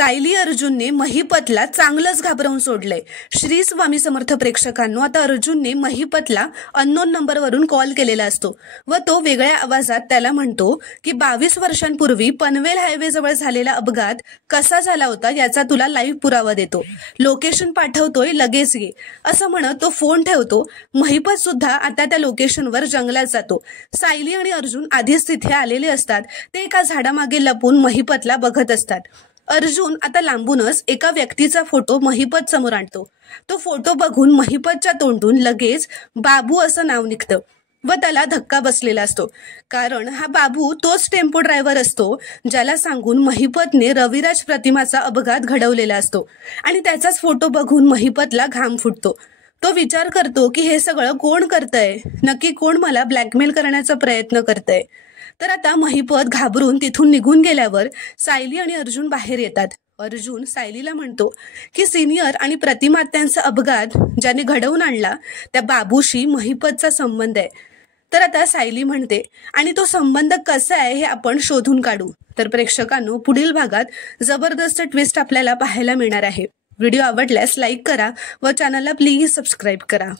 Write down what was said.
सायली अर्जुनने महिपतला चांगलंच घाबरवून सोडलंय। श्री स्वामी समर्थ प्रेक्षकांनो, आता अर्जुनने महिपतला अननोन नंबरवरून कॉल केलेला असतो व तो वेगळ्या आवाजात त्याला म्हणतो की 22 वर्षांपूर्वी पनवेल हायवे जवळ झालेला अपघात कसा झाला होता याचा तुला लाईव्ह पुरावा देतो, लोकेशन पाठवतोय, लगेच ये असं म्हणत तो फोन ठेवतो। महिपत सुद्धा आता त्या लोकेशनवर जंगलात जातो। सायली आणि अर्जुन आधीच तिथे आलेले असतात। ते एका झाडामागे लपून महिपतला बघत असतात। अर्जुन आता लांबूनच एका व्यक्तीचा फोटो महिपत समोर आणतो। तो फोटो बघून महिपतच्या तोंडून लगेच बाबू असं नाव निघतं व त्याला धक्का बसलेला असतो, कारण हा बाबू तोच टेम्पो ड्रायव्हर असतो ज्याला सांगून महिपतने रविराज प्रतिमाचा अपघात घडवलेला असतो। आणि त्याचाच फोटो बघून महिपतला घाम फुटतो। तो विचार करतो की हे सगळं कोण करतंय, नक्की कोण मला ब्लॅकमेल करण्याचा प्रयत्न करतंय। तर आता महिपत घाबरून तिथून निघून गेल्यावर सायली आणि अर्जुन बाहेर येतात। अर्जुन सायलीला म्हणतो की सिनियर आणि प्रतिमात्यांचा अपघात ज्याने घडवून आणला त्या बाबूशी महिपतचा संबंध आहे। तर आता सायली म्हणते आणि तो संबंध कसा आहे हे आपण शोधून काढू। तर प्रेक्षकांनो, पुढील भागात जबरदस्त ट्विस्ट आपल्याला पाहायला मिळणार आहे। व्हिडिओ आवडल्यास लाईक करा व चॅनलला प्लीज सबस्क्राईब करा।